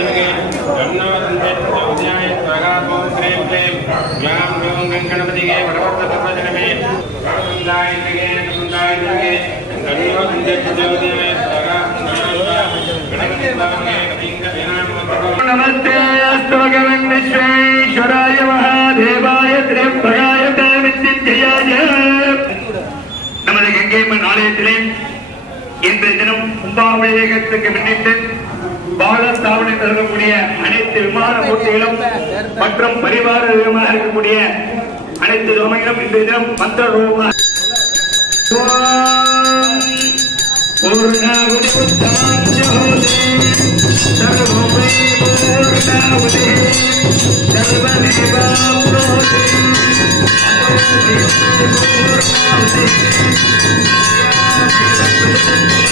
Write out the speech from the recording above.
धीमहि तन्नो तन्ते प्रचोदयाय स्वाहा ॐ क्लीं क्लीं ग्लां ग्लौं गणपतिगे वरवरदसर्वजनमे वरदुण्डाय धीमहि तन्नो तन्ते प्रचोदयाय स्वाहा नमस्ते अस्तु भगवन् विश्वेश्वराय महादेवाय त्र्यम्बकाय विद्याय நமது கங்கையம்மன் ஆலயத்திலே இன்றைய தினம் கும்பாபிஷேகத்துக்கு முன்னிட்டு பாலஸ்தாபனை இருக்கக்கூடிய அனைத்து விமான மூர்த்திகளும் மற்றும் பரிவார ரூபமாக இருக்கக்கூடிய அனைத்து ரூபங்களும் இன்றைய தினம் மந்திர ரூபமாக Thank you.